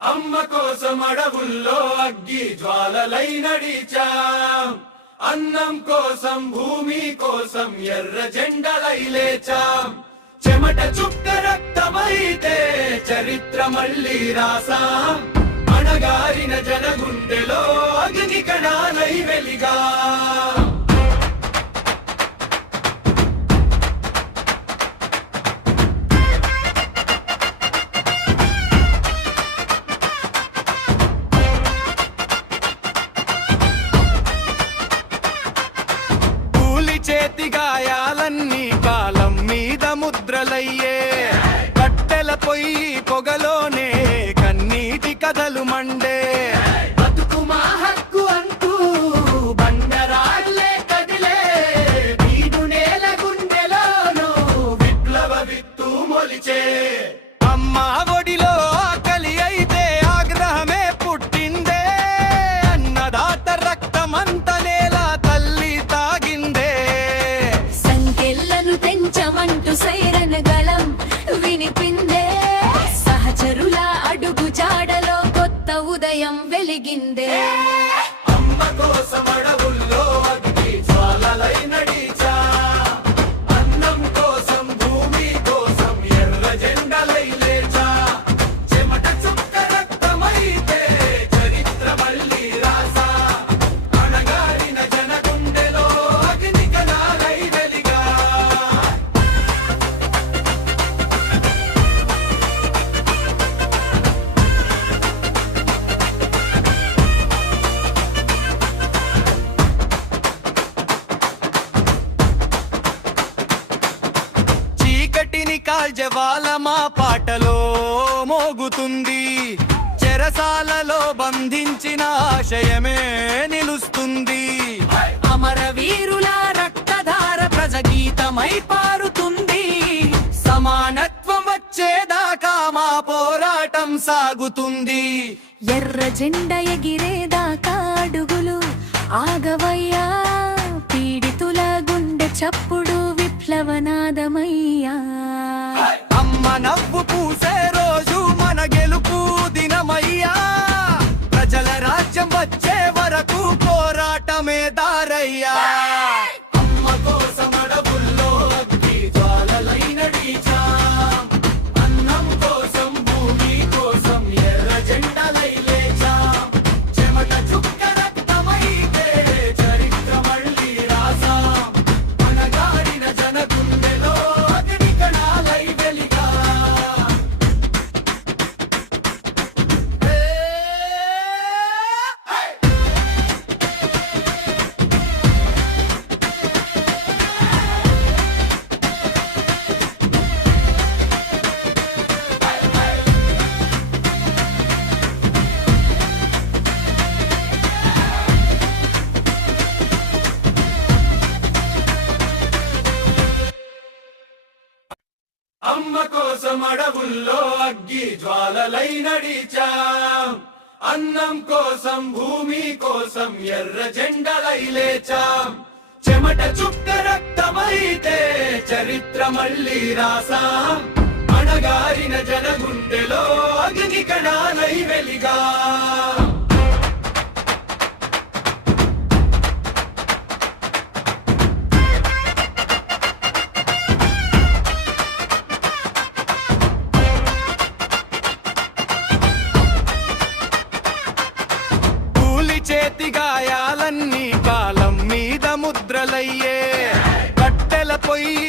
అమ్మ కోసం అడవుల్లో అగ్గి జ్వాలలై నడిచాం, అన్నం కోసం భూమి కోసం ఎర్ర జెండలై లేచాం. చెమట చుక్క రక్తమైతే చరిత్ర మళ్ళీ రాసాం, అణగారిన జనగుండెలో అగ్ని కణాలై వెలిగా. చేతి గాయాలన్నీ కాలం మీద ముద్రలయ్యే, కట్టెల పొయ్యి పొగలోనే కన్నీటి కథలు మండే. బతుకు మా హక్కు అంటూ బండరాళ్ళే కదిలే, వీడు నేల గుండెలోనూ విప్లవ విత్తు మొలిచే. అమ్మ ఒడిలో ఆకలి అయితే ఆగ్రహమే పుట్టిందే, అన్నదాత రక్తమంత నేల తల్లి తాగిందే. పెంచమంటూ సైరన గళం వినిపిందే, సహచరుల అడుగు జాడలో కొత్త ఉదయం వెలిగిందే. అమ్మ కోసం అడవుల్లో అగ్ని జ్వాలలై నడిచా, అన్నం కోసం భూమి కోసం ఎర్ర జెండలై లేచా. చెమట చుక్క రక్తమైతే చరిత్ర మళ్ళీ రాసా, అణగారిన జనగుండెలో అగ్ని కణాలై వెలిగా. చీకటిని కాల్జవాల మా పాటలో మోగుతుంది, చెరసాలలో బంధించిన ఆశయమే నిలుస్తుంది. అమరవీరుల రక్తధార ప్రజగీతమై పారుతుంది, సమానత్వం వచ్చేదాకా మా పోరాటం సాగుతుంది. ఎర్ర జెండ ఎగిరేదాకా అడుగులు ఆగవయ్యా, పీడితుల గుండె చప్పుడు విప్లవనాదమయ్యా. అమ్మ నవ్వు పూసే రోజు మన గెలుపు దినమయ్యా, ప్రజల రాజ్యం వచ్చే వరకు పోరాటమే దారయ్యా. అమ్మ కోసం అడవుల్లో అగ్ని జ్వాలలై నడిచాం, అన్నం కోసం భూమి కోసం ఎర్ర జెండలై లేచాం. చెమట చుక్క రక్తమైతే చరిత్ర మళ్ళీ రాసాం, అణగారిన జనగుండెలో అగ్ని కణాలై వెలిగా. అమ్మ కోసం అడవుల్లో అగ్గి జ్వాలలై నడిచాం, అన్నం కోసం భూమి కోసం ఎర్ర జెండలై లేచాం. చెమట చుక్క రక్తమైతే చరిత్ర మళ్ళీ రాసాం, అణగారిన జనగుండెలో అగ్ని కణాలై వెలిగా. చేతి గాయాలన్నీ కాలం మీద ముద్రలయ్యే, కట్టెల పొయ్యి